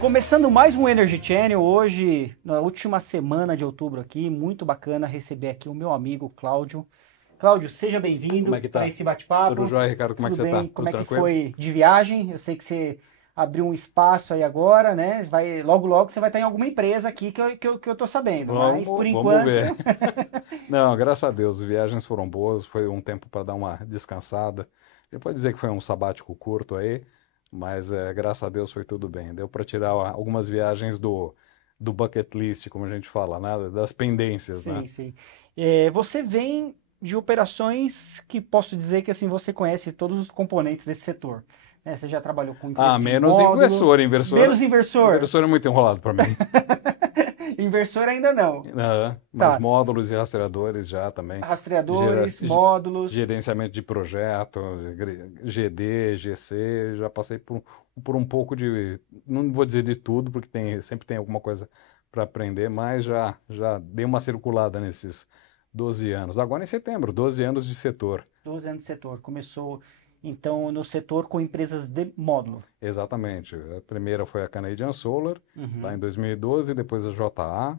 Começando mais um Energy Channel, hoje, na última semana de outubro aqui, muito bacana receber aqui o meu amigo Cláudio. Cláudio, seja bem-vindo Como é que para tá? esse bate-papo. Tudo jóia, Ricardo? Como é que Tudo você tá? bem? Como Tudo é que tranquilo? foi de viagem? Eu sei que você abriu um espaço aí agora, né? Logo, logo você vai estar em alguma empresa aqui que eu tô sabendo, mas por Vamos enquanto... ver. Não, graças a Deus, as viagens foram boas, foi um tempo para dar uma descansada. A gente pode dizer que foi um sabático curto aí, mas graças a Deus foi tudo bem. Deu para tirar algumas viagens do bucket list, como a gente fala, né? Das pendências, né? Sim, sim. Você vem de operações que posso dizer que assim você conhece todos os componentes desse setor, né? Você já trabalhou com Ah, empresas de menos módulo, inversor. Inversor, menos inversor. inversor é muito enrolado para mim. Inversor ainda não. Mas Tá. módulos e rastreadores já também. Gera- Rastreadores, ge- módulos. Gerenciamento de projeto, GD, GC, já passei por um pouco de, não vou dizer de tudo, porque sempre tem alguma coisa para aprender, mas já dei uma circulada nesses 12 anos. Agora em setembro, 12 anos de setor. 12 anos de setor. Começou então no setor com empresas de módulo. Exatamente. A primeira foi a Canadian Solar, lá em Uhum. 2012, depois a JA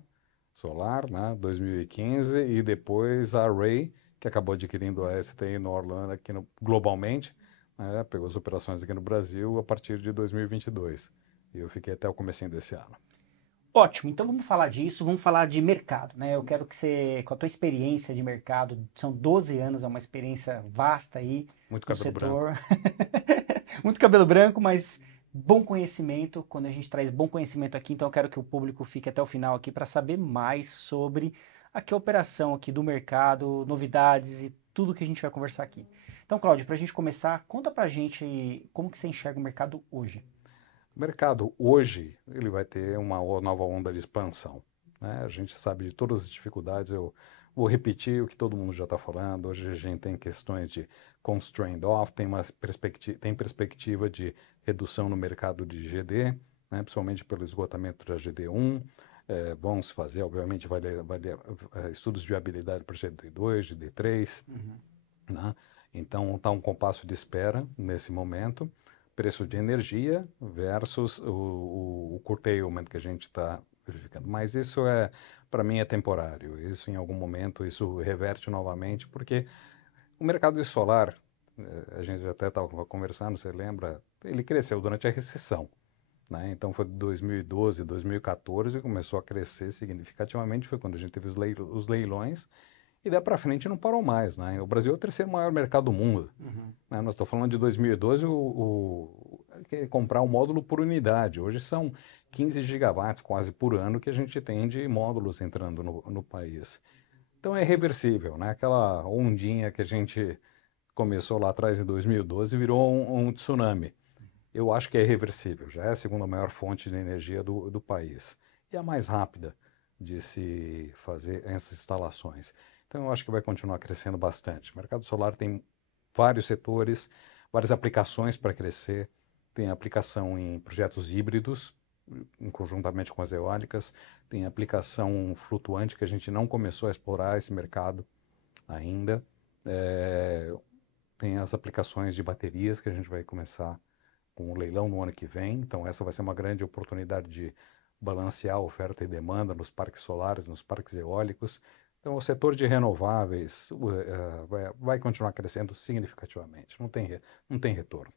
Solar, né, 2015, e depois a Array, que acabou adquirindo a STI Norland aqui globalmente, né, pegou as operações aqui no Brasil a partir de 2022. E eu fiquei até o comecinho desse ano. Ótimo, então vamos falar disso, vamos falar de mercado, né? Eu quero que você, com a tua experiência de mercado, são 12 anos, é uma experiência vasta aí Muito no cabelo branco. setor. Muito cabelo branco, mas bom conhecimento. Quando a gente traz bom conhecimento aqui, então eu quero que o público fique até o final aqui para saber mais sobre a operação aqui do mercado, novidades e tudo que a gente vai conversar aqui. Então, Cláudio, para a gente começar, conta para a gente como que você enxerga o mercado hoje. O mercado hoje ele vai ter uma nova onda de expansão, né? A gente sabe de todas as dificuldades. Eu vou repetir o que todo mundo já está falando. Hoje a gente tem questões de constrained off, tem perspectiva de redução no mercado de GD, né? Principalmente pelo esgotamento da GD1. Vão se fazer, obviamente, estudos de viabilidade para GD2, GD3, Uhum. né? Então está um compasso de espera nesse momento, preço de energia versus o curtailment que a gente está verificando. Mas isso para mim, é temporário. Isso em algum momento, isso reverte novamente, porque o mercado de solar, a gente até estava conversando, você lembra, ele cresceu durante a recessão. Né? Então foi de 2012, 2014, começou a crescer significativamente, foi quando a gente teve os leilões, e daí para frente não parou mais. Né? O Brasil é o terceiro maior mercado do mundo. Uhum. Né? Nós estamos falando de 2012, comprar um módulo por unidade. Hoje são 15 gigawatts quase por ano que a gente tem de módulos entrando no país. Então é reversível, né? Aquela ondinha que a gente começou lá atrás em 2012 virou um tsunami. Eu acho que é irreversível, já é a segunda maior fonte de energia do país e a mais rápida de se fazer essas instalações. Então eu acho que vai continuar crescendo bastante. O mercado solar tem vários setores, várias aplicações para crescer. Tem aplicação em projetos híbridos, conjuntamente com as eólicas, tem aplicação flutuante que a gente não começou a explorar esse mercado ainda. Tem as aplicações de baterias que a gente vai começar com o leilão no ano que vem. Então, essa vai ser uma grande oportunidade de balancear a oferta e demanda nos parques solares, nos parques eólicos. Então, o setor de renováveis vai continuar crescendo significativamente. Não tem retorno.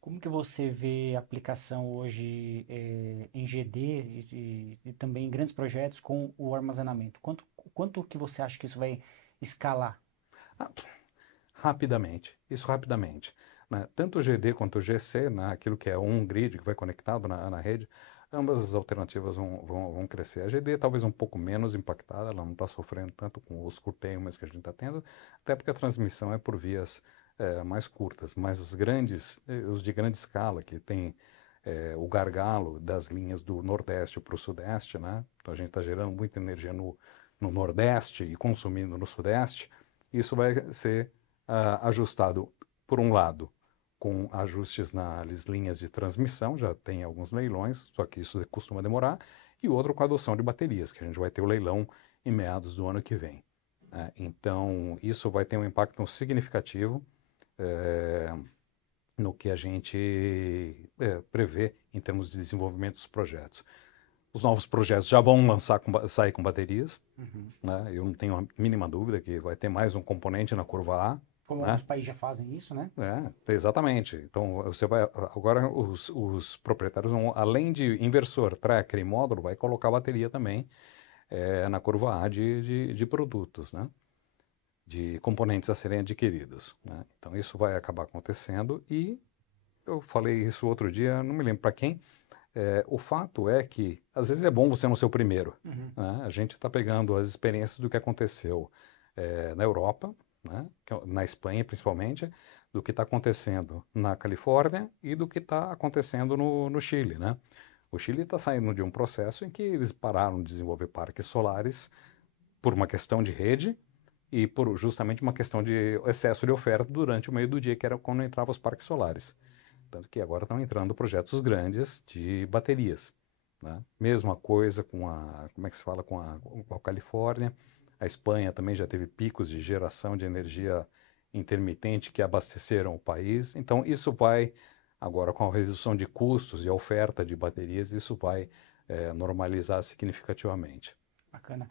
Como que você vê a aplicação hoje em GD e também em grandes projetos com o armazenamento? Quanto que você acha que isso vai escalar? Ah, rapidamente, isso rapidamente. Né? Tanto o GD quanto o GC, né, aquilo que é um grid que vai conectado na rede, ambas as alternativas vão crescer. A GD talvez um pouco menos impactada, ela não está sofrendo tanto com os curtailments que a gente está tendo, até porque a transmissão é por vias mais curtas, mas os de grande escala, que tem o gargalo das linhas do Nordeste para o Sudeste, né? Então a gente está gerando muita energia no Nordeste e consumindo no Sudeste, isso vai ser ajustado, por um lado, com ajustes nas linhas de transmissão, já tem alguns leilões, só que isso costuma demorar, e outro com a adoção de baterias, que a gente vai ter o leilão em meados do ano que vem. Então, isso vai ter um impacto significativo. no que a gente prevê em termos de desenvolvimento dos projetos. Os novos projetos já vão sair com baterias, Uhum. né? Eu não tenho a mínima dúvida que vai ter mais um componente na curva A, Como né? alguns países já fazem isso, né? Exatamente. Então, você vai agora os proprietários vão, além de inversor, tracker e módulo, vai colocar bateria também na curva A de produtos, né? De componentes a serem adquiridos, né? Então, isso vai acabar acontecendo e eu falei isso outro dia, não me lembro para quem. O fato é que às vezes é bom você não ser o primeiro, Uhum. né? A gente está pegando as experiências do que aconteceu na Europa, né? Na Espanha principalmente, do que está acontecendo na Califórnia e do que está acontecendo no Chile, né? O Chile está saindo de um processo em que eles pararam de desenvolver parques solares por uma questão de rede e por justamente uma questão de excesso de oferta durante o meio do dia, que era quando entravam os parques solares. Tanto que agora estão entrando projetos grandes de baterias, né? Mesma coisa com como é que se fala, com a Califórnia. A Espanha também já teve picos de geração de energia intermitente que abasteceram o país. Então, isso vai, agora com a redução de custos e a oferta de baterias, isso vai normalizar significativamente. Bacana.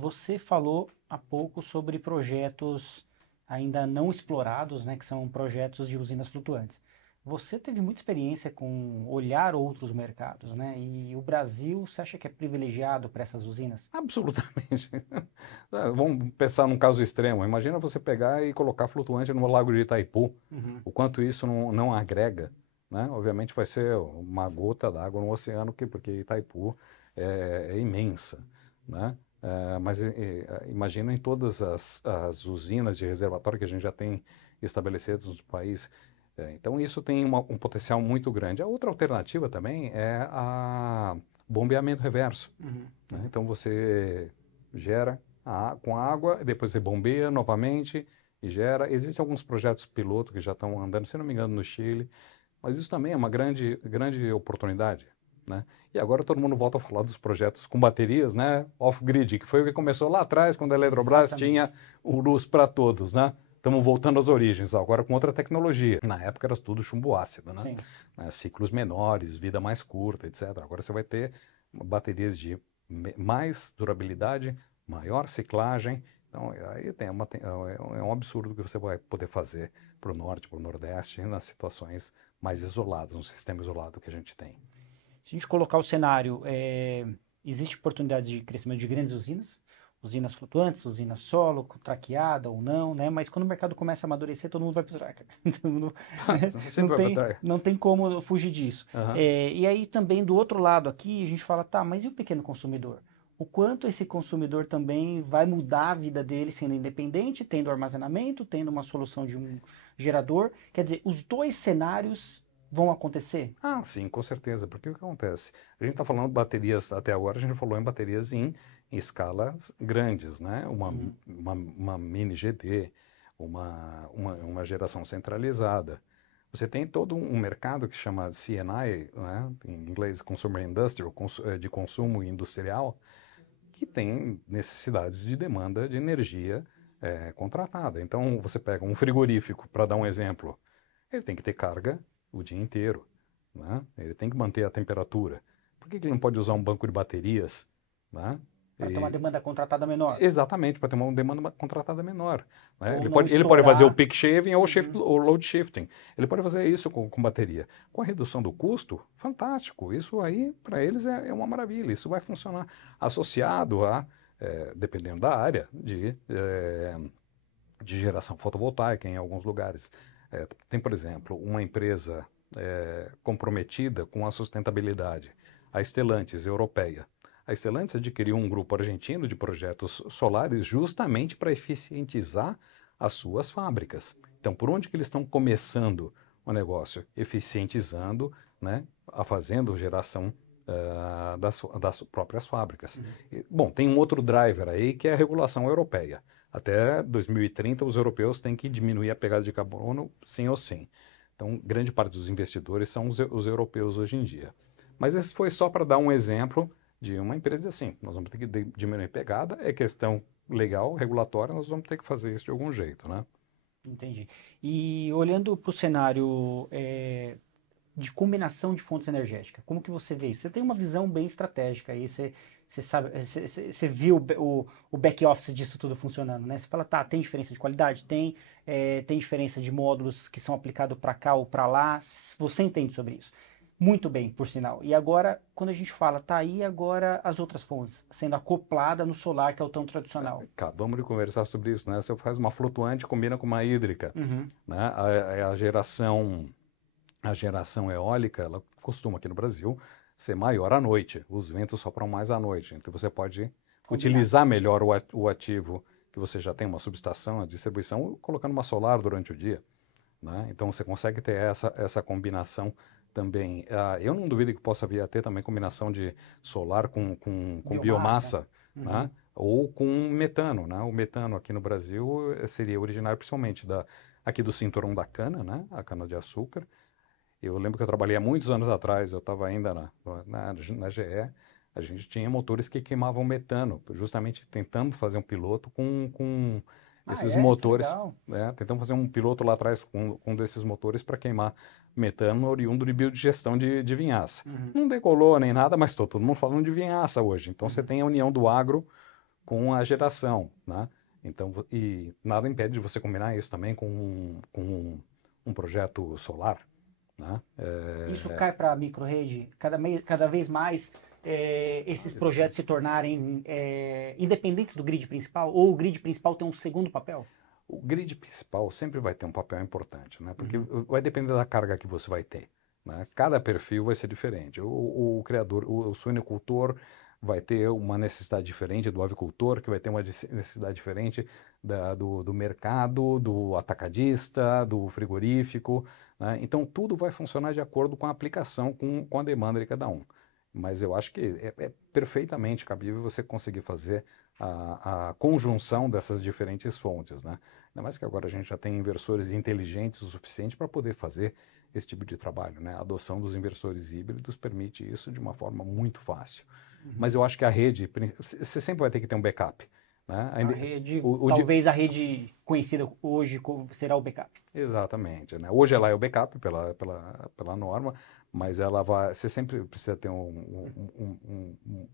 Você falou há pouco sobre projetos ainda não explorados, né, que são projetos de usinas flutuantes. Você teve muita experiência com olhar outros mercados, né? E o Brasil, você acha que é privilegiado para essas usinas? Absolutamente. Vamos pensar num caso extremo. Imagina você pegar e colocar flutuante no Lago de Itaipu. Uhum. O quanto isso não agrega, né? Obviamente vai ser uma gota d'água no oceano, porque Itaipu é imensa, né? Mas imagina em todas as usinas de reservatório que a gente já tem estabelecidas no país. Então isso tem um potencial muito grande. A outra alternativa também é a bombeamento reverso, Uhum. né? Então você gera com água, depois você bombeia novamente e gera. Existem alguns projetos piloto que já estão andando, se não me engano, no Chile, mas isso também é uma grande, grande oportunidade, né? E agora todo mundo volta a falar dos projetos com baterias, né? Off-grid, que foi o que começou lá atrás, quando a Eletrobras Exatamente. tinha o luz para todos, né? Estamos voltando às origens, agora com outra tecnologia. Na época era tudo chumbo ácido, né? Sim. Ciclos menores, vida mais curta, etc. Agora você vai ter baterias de mais durabilidade, maior ciclagem. Então, aí é um absurdo que você vai poder fazer para o norte, para o nordeste, nas situações mais isoladas, um sistema isolado que a gente tem. Se a gente colocar o cenário, existe oportunidade de crescimento de grandes usinas, usinas flutuantes, usinas solo, traqueada ou não, né? Mas quando o mercado começa a amadurecer, todo mundo vai para o tracker. Todo mundo, né? Não Sempre vai tem, para não tem como fugir disso. trás. E aí também do outro lado aqui, a gente fala, tá, mas e o pequeno consumidor? O quanto esse consumidor também vai mudar a vida dele sendo independente, tendo armazenamento, tendo uma solução de um gerador? Quer dizer, os dois cenários vão acontecer? Sim, com certeza. Porque o que acontece? A gente está falando de baterias, até agora a gente falou em baterias em escalas grandes, né? Uhum. Uma mini GD, uma geração centralizada. Você tem todo um mercado que chama CNI, né? Em inglês Consumer Industrial, de consumo industrial, que tem necessidades de demanda de energia contratada. Então, você pega um frigorífico, para dar um exemplo, ele tem que ter carga o dia inteiro, né? Ele tem que manter a temperatura. Por que ele não pode usar um banco de baterias, né? Para ter uma demanda contratada menor. Exatamente, para ter uma demanda contratada menor, né? Ou Ele não pode fazer o estourar. peak shaving ou Uhum. o load shifting. Ele pode fazer isso com bateria. Com a redução do custo, fantástico. Isso aí, para eles, é uma maravilha. Isso vai funcionar associado dependendo da área, de geração fotovoltaica em alguns lugares. Tem, por exemplo, uma empresa comprometida com a sustentabilidade, a Stellantis europeia. A Stellantis adquiriu um grupo argentino de projetos solares justamente para eficientizar as suas fábricas. Então, por onde que eles estão começando o negócio? Eficientizando, né, fazendo geração das próprias fábricas. Uhum. Bom, tem um outro driver aí que é a regulação europeia. Até 2030, os europeus têm que diminuir a pegada de carbono, sim ou sim. Então, grande parte dos investidores são os europeus hoje em dia. Mas esse foi só para dar um exemplo de uma empresa assim. Nós vamos ter que diminuir a pegada, é questão legal, regulatória, nós vamos ter que fazer isso de algum jeito, né? Entendi. E olhando para o cenário de combinação de fontes energéticas, como que você vê isso? Você tem uma visão bem estratégica aí, você sabe, você viu o back-office disso tudo funcionando, né? Você fala, tá, tem diferença de qualidade? Tem, tem diferença de módulos que são aplicados para cá ou para lá? Você entende sobre isso? Muito bem, por sinal. E agora, quando a gente fala, tá aí agora as outras fontes sendo acoplada no solar, que é o tão tradicional. Acabamos de conversar sobre isso, né? Você faz uma flutuante, combina com uma hídrica, Uhum. né? A geração eólica, ela costuma aqui no Brasil ser maior à noite. Os ventos sopram mais à noite. Então você pode Combinar. utilizar melhor o ativo que você já tem, uma subestação, a distribuição, colocando uma solar durante o dia, né? Então você consegue ter essa combinação também. Eu não duvido que possa vir a ter também combinação de solar com Biomassa. biomassa, Uhum. né? Ou com metano, né? O metano aqui no Brasil seria originário principalmente aqui do cinturão da cana, né? A cana-de-açúcar. Eu lembro que eu trabalhei há muitos anos atrás, eu estava ainda na GE, a gente tinha motores que queimavam metano, justamente tentando fazer um piloto com Ah, esses é? Que motores, legal. né? Tentamos fazer um piloto lá atrás com um desses motores para queimar metano oriundo de biodigestão de vinhaça. Uhum. Não decolou nem nada, mas todo mundo falando de vinhaça hoje. Então você Uhum. tem a união do agro com a geração, né? Então, e nada impede de você combinar isso também com um projeto solar, né? Isso cai para a microrede cada vez mais esses projetos se tornarem independentes do grid principal, ou o grid principal tem um segundo papel? O grid principal sempre vai ter um papel importante, né? Porque Uhum. vai depender da carga que você vai ter, né? Cada perfil vai ser diferente. O criador, o suinocultor vai ter uma necessidade diferente do avicultor, que vai ter uma necessidade diferente do mercado, do atacadista, do frigorífico, né? Então, tudo vai funcionar de acordo com a aplicação, com a demanda de cada um. Mas eu acho que é perfeitamente cabível você conseguir fazer a conjunção dessas diferentes fontes, né? Ainda mais que agora a gente já tem inversores inteligentes o suficiente para poder fazer esse tipo de trabalho, né? A adoção dos inversores híbridos permite isso de uma forma muito fácil. Uhum. Mas eu acho que a rede, você sempre vai ter que ter um backup, né? A rede, O, o de- talvez a rede conhecida hoje será o backup. Exatamente, né? Hoje ela é o backup pela norma, mas você sempre precisa ter um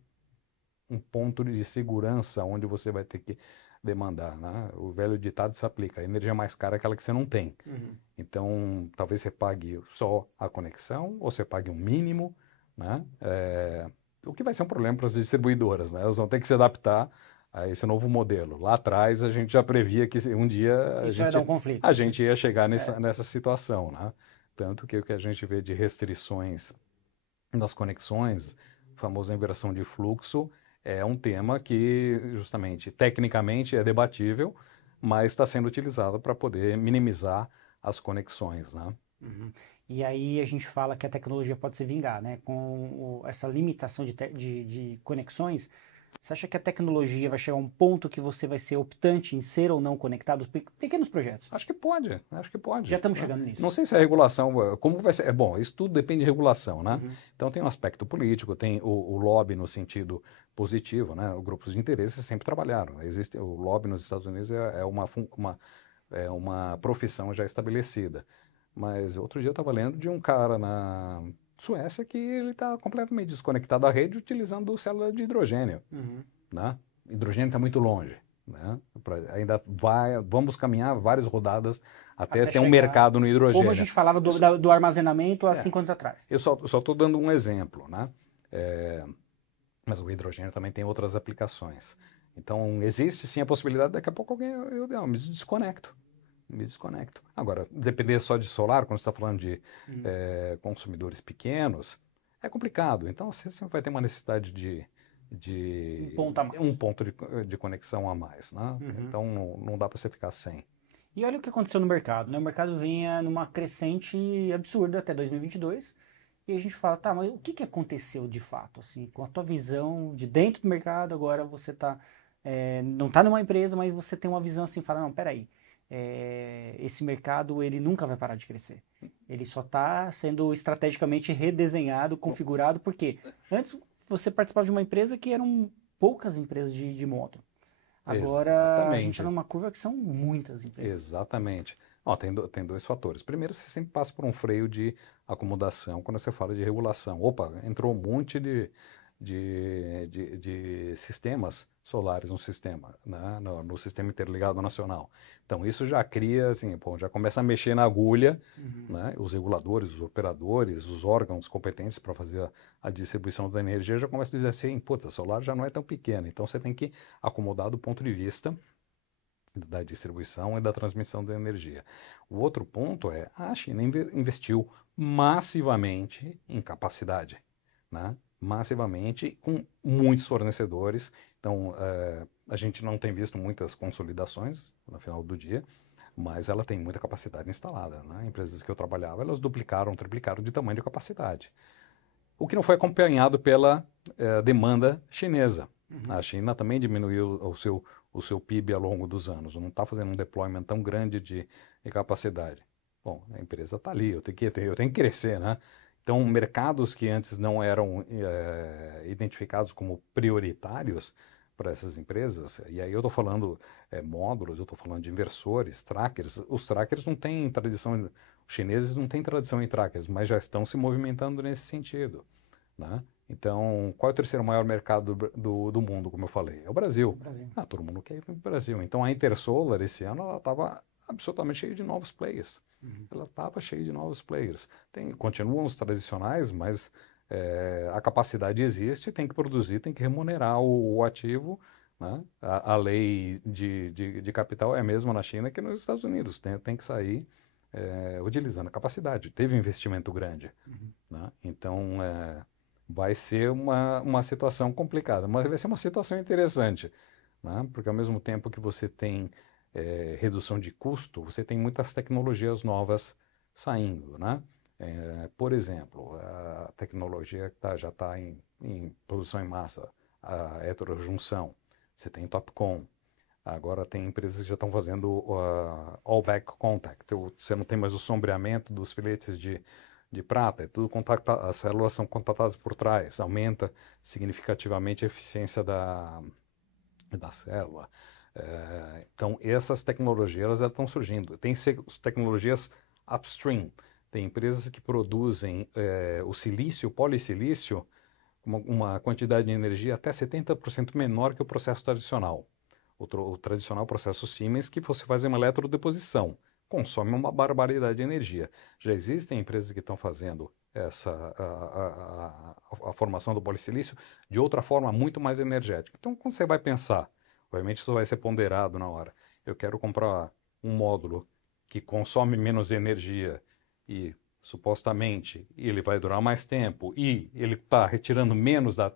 ponto de segurança onde você vai ter que demandar, né? O velho ditado se aplica, a energia mais cara é aquela que você não tem. Uhum. Então, talvez você pague só a conexão, ou você pague um mínimo, né? O que vai ser um problema para as distribuidoras, né? Elas vão ter que se adaptar a esse novo modelo. Lá atrás, a gente já previa que um dia Isso vai dar um conflito. a gente ia chegar É. nessa situação, né? Tanto que o que a gente vê de restrições das conexões, famosa inversão de fluxo, é um tema que, justamente, tecnicamente é debatível, mas está sendo utilizado para poder minimizar as conexões, né? Uhum. E aí a gente fala que a tecnologia pode se vingar, né? Com essa limitação de conexões, você acha que a tecnologia vai chegar a um ponto que você vai ser optante em ser ou não conectado? Pequenos projetos. Acho que pode, Já estamos né? chegando Não nisso. sei se a regulação, como vai ser, bom, isso tudo depende de regulação, né? Uhum. Então tem um aspecto político, tem o lobby no sentido positivo, né? Os grupos de interesse sempre trabalharam. Existe o lobby nos Estados Unidos é uma profissão já estabelecida. Mas outro dia eu estava lendo de um cara na Suécia que ele está completamente desconectado da rede utilizando célula de hidrogênio, Uhum. né? Hidrogênio está muito longe, né? Vamos caminhar várias rodadas até Até ter um chegar. mercado no Como a hidrogênio. gente falava Isso, do armazenamento há é, 5 anos atrás. eu só estou dando um exemplo, né? É, mas o hidrogênio também tem outras aplicações. Então, existe sim a possibilidade, daqui a pouco eu me desconecto. Me desconecto. Agora, depender só de solar, quando você está falando de Uhum. consumidores pequenos, é complicado. Então, você sempre vai ter uma necessidade Um de ponto a um mais. ponto de conexão a mais, né? Uhum. Então, não dá para você ficar sem. E olha o que aconteceu no mercado, né? O mercado vinha numa crescente absurda até 2022. E a gente fala, tá, mas o que que aconteceu de fato, assim, com a tua visão de dentro do mercado, agora você tá, não tá numa empresa, mas você tem uma visão assim, fala, não, peraí, esse mercado, ele nunca vai parar de crescer. Ele só está sendo estrategicamente redesenhado, configurado, porque antes você participava de uma empresa que eram poucas empresas de módulo. Agora a gente está Exatamente. numa curva que são muitas empresas. Exatamente. Ó, tem dois fatores. Primeiro, você sempre passa por um freio de acomodação quando você fala de regulação. Opa, entrou um monte de sistemas solares no sistema, né? No sistema interligado nacional. Então, isso já cria, assim, pô, já começa a mexer na agulha, Uhum. né? Os reguladores, os operadores, os órgãos competentes para fazer a distribuição da energia já começam a dizer assim, puta, solar já não é tão pequeno. Então, você tem que acomodar do ponto de vista da distribuição e da transmissão da energia. O outro ponto é a China investiu massivamente em capacidade, né? Massivamente com muitos fornecedores. Então, a gente não tem visto muitas consolidações no final do dia, mas ela tem muita capacidade instalada, né? Empresas que eu trabalhava, elas duplicaram, triplicaram de tamanho de capacidade. O que não foi acompanhado pela demanda chinesa. Uhum. A China também diminuiu o seu PIB ao longo dos anos, não está fazendo um deployment tão grande de capacidade. Bom, a empresa está ali, eu tenho que crescer, né? Então, mercados que antes não eram identificados como prioritários para essas empresas, e aí eu estou falando módulos, eu estou falando de inversores, trackers. Os trackers não têm tradição, os chineses não têm tradição em trackers, mas já estão se movimentando nesse sentido, né? Então, qual é o terceiro maior mercado do mundo, como eu falei? É o No Brasil. Brasil. Ah, todo mundo quer ir para o Brasil. Então, a Intersolar, esse ano, ela estava absolutamente cheia de novos players. Uhum. Ela estava cheia de novos players. Continuam os tradicionais, mas a capacidade existe, tem que produzir, tem que remunerar o ativo, né? A lei de capital é a mesma na China que nos Estados Unidos. Tem que sair utilizando a capacidade. Teve um investimento grande, Uhum. né? Então, vai ser uma situação complicada, mas vai ser uma situação interessante, né? Porque ao mesmo tempo que você tem redução de custo, você tem muitas tecnologias novas saindo, né? Por exemplo, a tecnologia que já está em produção em massa, a heterojunção, você tem TOPCon, agora tem empresas que já estão fazendo all-back contact. Você não tem mais o sombreamento dos filetes de prata, é tudo as células são contactadas por trás, aumenta significativamente a eficiência da célula. Então, essas tecnologias elas estão surgindo. Tem tecnologias upstream, tem empresas que produzem o silício, o polissilício, uma quantidade de energia até 70% menor que o processo tradicional. O tradicional processo Siemens, que você faz uma eletrodeposição, consome uma barbaridade de energia. Já existem empresas que estão fazendo a formação do polissilício de outra forma muito mais energética. Então, quando você vai pensar, obviamente isso vai ser ponderado na hora, eu quero comprar um módulo que consome menos energia e supostamente ele vai durar mais tempo e ele está retirando menos da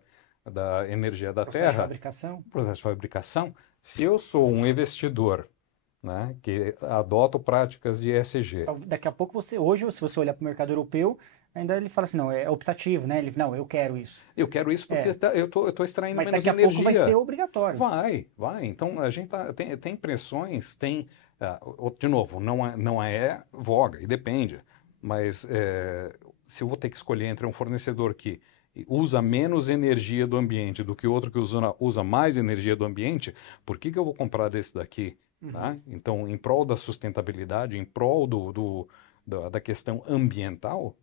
energia da Processo de Terra, fabricação. processo de fabricação. Se eu sou um investidor, né, que adoto práticas de ESG, Daqui a pouco hoje, se você olhar para o mercado europeu, ainda ele fala assim, não, é optativo, né? Ele, não, eu quero isso. eu quero isso porque É, eu tô extraindo mas menos daqui a pouco vai ser energia. obrigatório. Vai. Então a gente tem pressões, de novo, não é voga e depende. Mas se eu vou ter que escolher entre um fornecedor que usa menos energia do ambiente do que outro que usa mais energia do ambiente, por que eu vou comprar desse daqui? Uhum. Tá? Então, em prol da sustentabilidade, em prol da questão ambiental,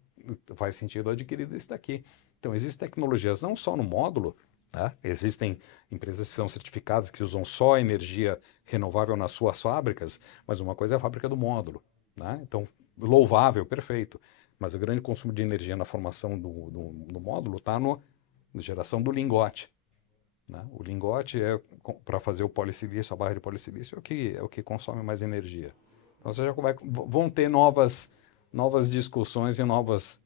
faz sentido adquirir desse daqui. Então, existem tecnologias não só no módulo, tá? Existem empresas que são certificadas que usam só energia renovável nas suas fábricas, mas uma coisa é a fábrica do módulo, né? Então, louvável, perfeito. Mas o grande consumo de energia na formação do módulo está na geração do lingote, né? O lingote para fazer o polissilício, a barra de polissilício, é o que consome mais energia. Então, vão ter novas discussões e novos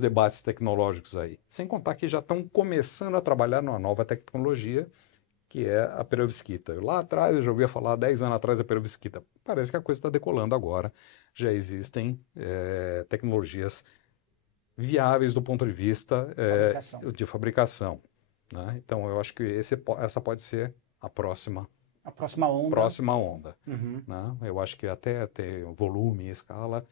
debates tecnológicos aí. Sem contar que já estão começando a trabalhar numa nova tecnologia, que é a perovskita. Lá atrás, eu já ouvia falar, 10 anos atrás, da perovskita. Parece que a coisa está decolando agora. Já existem tecnologias viáveis do ponto de vista Fabricação. de fabricação, né? Então, eu acho que essa pode ser a A próxima onda. próxima onda, Uhum. né? Eu acho que até ter volume e escala,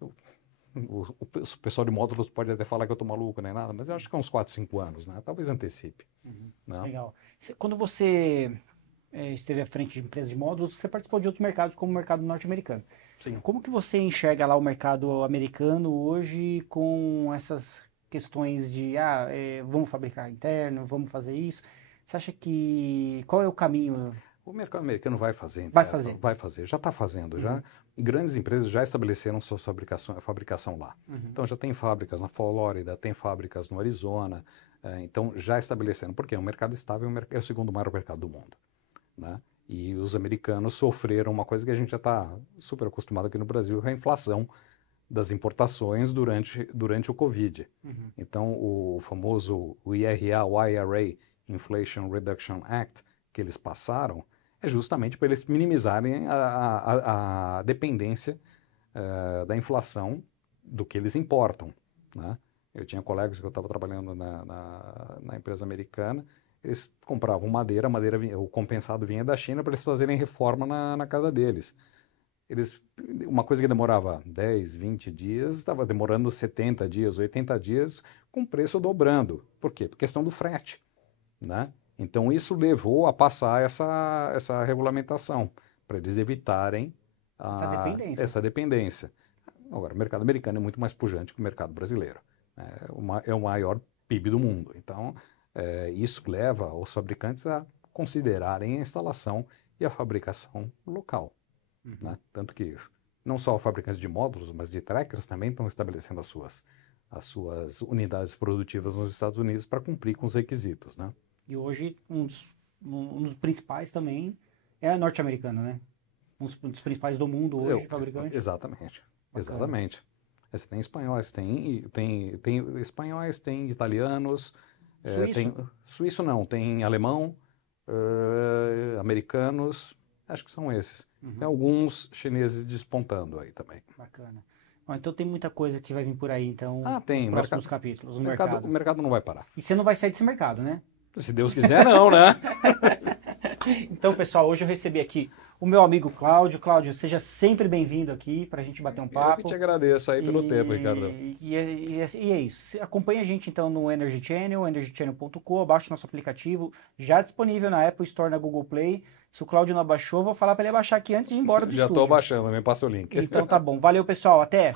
o pessoal de módulos pode até falar que eu estou maluco, nem nada, mas eu acho que é uns 4, 5 anos, né? Talvez antecipe, Uhum. né? Legal. Quando você esteve à frente de empresas de módulos, você participou de outros mercados, como o mercado norte-americano. Sim. Como que você enxerga lá o mercado americano hoje com essas questões de, vamos fabricar interno, vamos fazer isso? Você acha que, qual é o caminho? O mercado americano vai fazer, Vai fazer. Vai fazer, já está fazendo, já. Grandes empresas já estabeleceram sua fabricação lá. Então já tem fábricas na Flórida, tem fábricas no Arizona, então já estabeleceram, porque é um mercado estável, é o segundo maior mercado do mundo, né? E os americanos sofreram uma coisa que a gente já está super acostumado aqui no Brasil, que é a inflação das importações durante o Covid. Então o famoso IRA, o IRA, Inflation Reduction Act, que eles passaram, é justamente para eles minimizarem a dependência da inflação do que eles importam, né? Eu tinha colegas que eu estava trabalhando na empresa americana, eles compravam madeira, o compensado vinha da China para eles fazerem reforma na casa deles. Uma coisa que demorava 10, 20 dias, estava demorando 70 dias, 80 dias, com preço dobrando. Por quê? Por questão do frete, né? Então, isso levou a passar essa regulamentação, para eles evitarem essa dependência. Agora, o mercado americano é muito mais pujante que o mercado brasileiro. É o maior PIB do mundo. Então, isso leva os fabricantes a considerarem a instalação e a fabricação local. Né? Tanto que não só fabricantes de módulos, mas de trackers também estão estabelecendo as suas unidades produtivas nos Estados Unidos para cumprir com os requisitos, né? E hoje, um dos principais também é norte-americano, né? Um dos principais do mundo hoje, fabricante. Exatamente. Bacana. Exatamente. Você tem espanhóis, tem espanhóis, tem italianos, suíço não, tem alemão, americanos, acho que são esses. Tem alguns chineses despontando aí também. Bacana. Bom, então tem muita coisa que vai vir por aí, então, tem, nos próximos capítulos, no mercado. O mercado não vai parar. E você não vai sair desse mercado, né? Se Deus quiser, não, né? Então, pessoal, hoje eu recebi aqui o meu amigo Cláudio. Cláudio, seja sempre bem-vindo aqui para a gente bater um papo. Eu que te agradeço aí pelo tempo, Ricardo. E é isso. Acompanhe a gente então no Energy Channel, energychannel.com, abaixe nosso aplicativo, já disponível na Apple Store, na Google Play. Se o Cláudio não abaixou, vou falar para ele abaixar aqui antes de ir embora do estúdio. Já estou baixando, me passa o link. Então tá bom. Valeu, pessoal. Até!